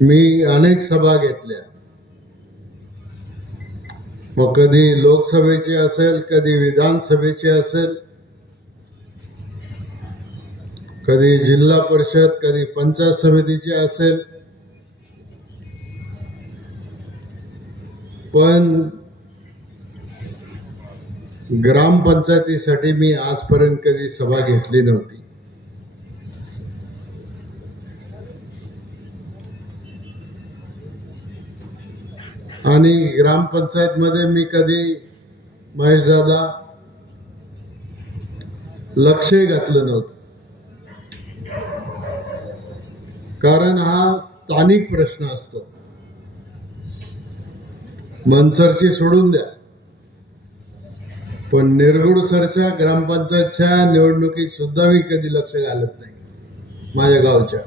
मी अनेक सभा घेतल्या. मग कधी लोकसभेची असेल कधी विधानसभेची असेल कधी जिल्हा परिषद कधी पंचायत समितीची असेल. पण ग्रामपंचायतीसाठी मी आजपर्यंत कधी सभा घेतली नव्हती. आणि ग्रामपंचायतमध्ये मी कधी महेश दादा लक्षही घातलं नव्हतं. कारण हा स्थानिक प्रश्न असतो. मनसरची सोडून द्या. पण निरगुडसरच्या ग्रामपंचायतच्या निवडणुकीत सुद्धा मी कधी लक्ष घालत नाही. माझ्या गावच्या.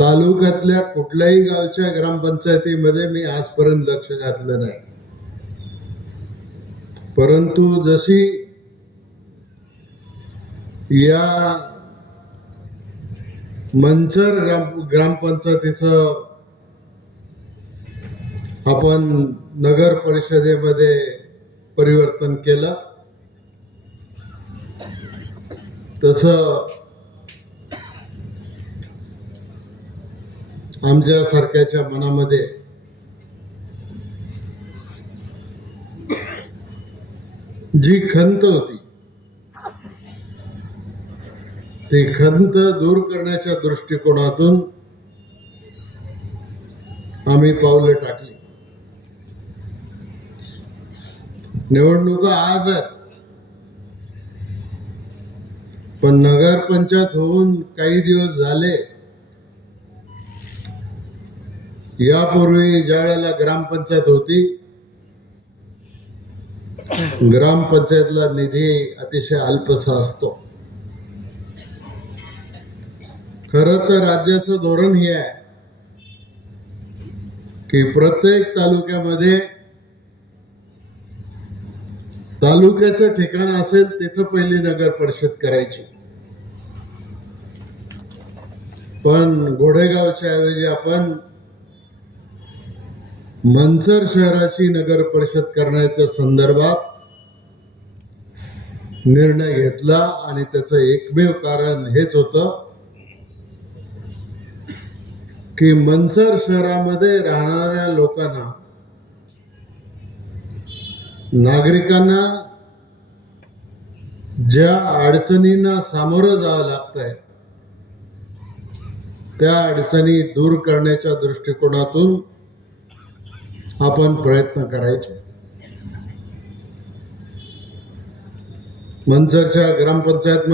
तालुक्यातल्या कुठल्याही गावच्या ग्रामपंचायतीमध्ये मी आजपर्यंत लक्ष घातलं नाही. परंतु जशी या मंचर ग्राम ग्रामपंचायतीचं आपण नगर परिषदेमध्ये परिवर्तन केलं तसं आमच्यासारख्याच्या मनामध्ये जी खंत होती ती खंत दूर करण्याच्या दृष्टिकोनातून आम्ही पावलं टाकली. निवडणुका आज आहेत. पण नगरपंचायत होऊन काही दिवस झाले यापूर्वी ज्या वेळेला ग्रामपंचायत होती ग्रामपंचायतला निधी अतिशय अल्पसा असतो. खर तर राज्याचं धोरण हे आहे की प्रत्येक तालुक्यामध्ये तालुक्याचं ठिकाण असेल तिथं पहिली नगर परिषद करायची. पण घोडेगावच्या ऐवजी आपण मनसर शहराची नगर परिषद करण्याच्या संदर्भात निर्णय घेतला आणि त्याचं एकमेव कारण हेच होतं की मनसर शहरामध्ये राहणाऱ्या लोकांना नागरिकांना ज्या अडचणींना सामोरं जावं लागत आहे त्या अडचणी दूर करण्याच्या दृष्टिकोनातून आपण प्रयत्न करायचे. मंचरच्या ग्रामपंचायत